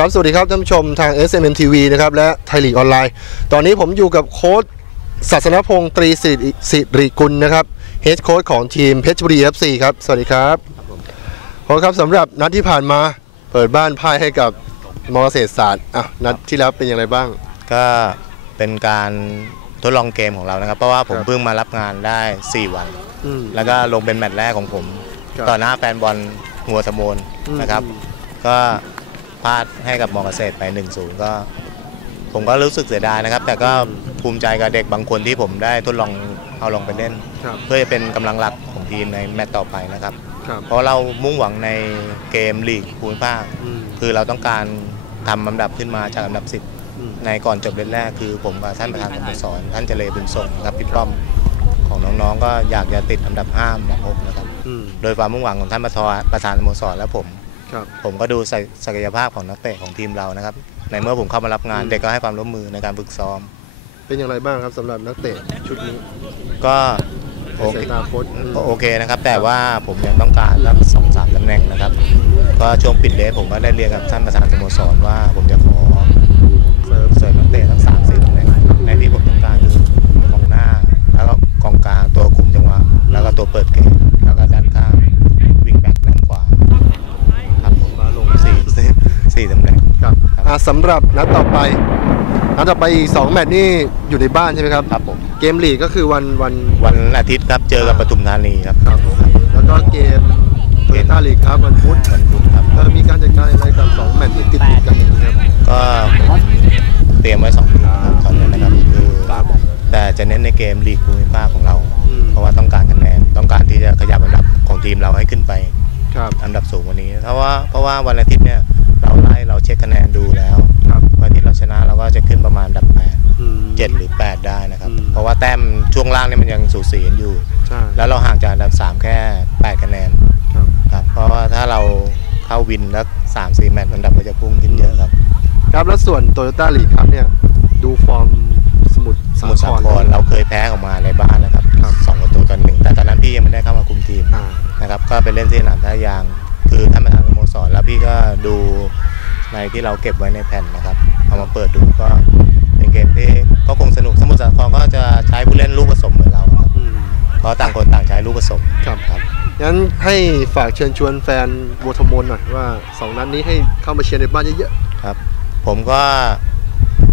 ครับสวัสดีครับท่านผู้ชมทาง SMN TV นะครับและไทยลีกออนไลน์ ตอนนี้ผมอยู่กับโค้ชศาสนพงศ์ตรีสิริสิริกุลนะครับเฮดโค้ชของทีมเพชรบุรี FC ครับ สวัสดีครับโค้ชครับสำหรับนัดที่ผ่านมาเปิดบ้านพ่ายให้กับมอเกษตรศาสตร์อะนัดที่แล้วเป็นอย่างไรบ้าง ก็เป็นการทดลองเกมของเรานะครับ เพราะว่าผมครับเพิ่งมารับงานได้ 4 วัน อืม แล้วก็ลงเป็นแมตช์แรกของผม ครับ ต่อหน้าแฟนบอลหัวสมนอืมนะครับ ก็ พลาดให้กับมอเกษตรไป1-0ก็ ผมก็รู้สึกเสียดายนะครับ แต่ก็ภูมิใจกับเด็กบางคนที่ผมได้ทดลองเอาลงไปเล่น ครับ เพื่อจะเป็นกำลังหลักของทีมในแมตช์ต่อไปนะครับ ครับเพราะเรามุ่งหวังในเกมลีกภูมิภาค อืมคือเราต้องการทำลำดับขึ้นมาจากอันดับ 10 อืม ในก่อนจบเล่นแรกคือผมกับท่านประธานสโมสรท่านเจเลบุญส่งครับพี่ป้อมของน้องๆ ก็อยากจะติดอันดับ5อันดับ6นะครับ อืม โดยความมุ่งหวังของท่านประธานประธานสโมสรและผมครับ ผมก็ดูศักศักยภาพของนักเตะของทีมเรานะครับ ในเมื่อผมเข้ามารับงานอืมเด็กก็ให้ความร่วมมือในการฝึกซ้อม เป็นอย่างไรบ้างครับสำหรับนักเตะชุดนี้ ก็ในโอสาเคยตาโค้ชอืมก็โอเคนะครับ แต่ว่าผมยังต้องการสักสองสามตำแหน่งนะครับ ก็ช่วงปิดเลสผมก็ได้เรียนกับท่านประธานสโมสรว่าผมจะขอเสริมเสริมนักเตะทั้งสามสี่ สำหรับนัดต่อไปนัดต่อไปอีกสองแมตช์นี่อยู่ในบ้านใช่ไหมครับครับผมเกมลีกก็คือวันวันวันอาทิตย์ครับเจอกับปทุมธานีครับครับแล้วก็เกมโตโยต้าลีกครับวันพุธวันพุธครับเออมีการจัดการอะไรกับสองแมตช์ที่ติดติดๆกันนะครับก็เตรียมไว้สองทีมครับตอนนี้นะครับคือครับแต่จะเน้นในเกมลีกภูมิภาคของเราอืมเพราะว่าต้องการคะแนนต้องการที่จะขยับอันดับของทีมเราให้ขึ้นไปครับอันดับสูงกว่านี้เพราะว่าเพราะว่าวันอาทิตย์เนี่ย เราไล่เราเช็คคะแนนดูแล้วครับวันอาทิตย์เราชนะเราก็จะขึ้นประมาณอันดับแปดอืมเจ็ดหรือแปดได้นะครับอืมเพราะว่าแต้มช่วงล่างเนี่ยมันยังสูสีกันอยู่ ใช่ แล้วเราห่างจากอันดับสามแค่แปดคะแนนครับ ครับเพราะว่าถ้าเราเข้าวินแล้วสามสี่แมตช์อันดับก็จะพุ่งขึ้นเยอะครับ ครับแล้วส่วนโตโยต้าลีกครับเนี่ยดูฟอร์มสมุทรสมุทรสาครเราเคยแพ้ออกมาในบ้านนะครับครับ สองประตูต่อหนึ่งแต่ตอนนั้นพี่ยังไม่ได้เข้ามาคุมทีมอ่านะครับก็ไปเล่นที่สนามท่ายาง คือท่านประธานสโมสรแล้วพี่ก็ ดูในที่เราเก็บไว้ในแผ่นนะครับ เอามาเปิดดูก็เป็นเกมที่ก็คงสนุกสมุทรสาครก็จะใช้ผู้เล่นลูกผสมเหมือนเราครับอืมเพราะต่างคนต่างใช้ลูกผสมครับครับงั้นให้ฝากเชิญชวนแฟนบัวทมนหน่อยว่าสองนัดนี้ให้เข้ามาเชียร์ในบ้านเยอะครับ ผมก็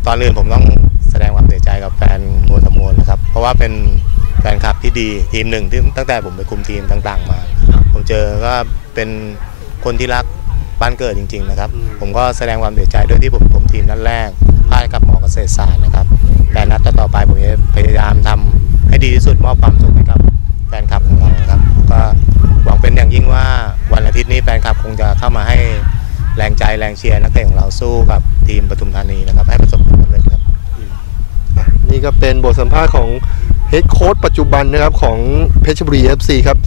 ตอนอื่นผมต้องแสดงความเสียใจกับแฟนโมทโมนนะครับ เพราะว่าเป็นแฟนคลับที่ดีทีมหนึ่งที่ตั้งแต่ผมไปคุมทีมต่าง ๆ มา ผมเจอก็เป็นคนที่รัก บ้านเกิดจริง ๆ นะครับ ผมก็แสดงความเสียใจด้วยที่ผมคุมทีมนัดแรกพ่ายกับหมอเกษตรศาสตร์นะครับ แต่นัดต่อๆไปผมจะพยายามทำให้ดีที่สุดมอบความสุขให้กับแฟนคลับของเรานะครับ ก็หวังเป็นอย่างยิ่งว่าวันอาทิตย์นี้แฟนคลับคงจะเข้ามาให้แรงใจแรงเชียร์นักเตะของเราสู้กับทีมปทุมธานีนะครับให้ประสบความสำเร็จครับๆอะนี่ก็เป็นบทสัมภาษณ์ของเฮดโค้ชปัจจุบันนะครับของเพชรบุรี FC ครับ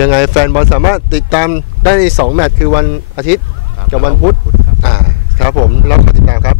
ยังไงแฟนบอลสามารถติดตามได้ในสองแมตช์คือวันอาทิตย์ กับวันพุธ อ่า ครับผม แล้วขอติดตามครับ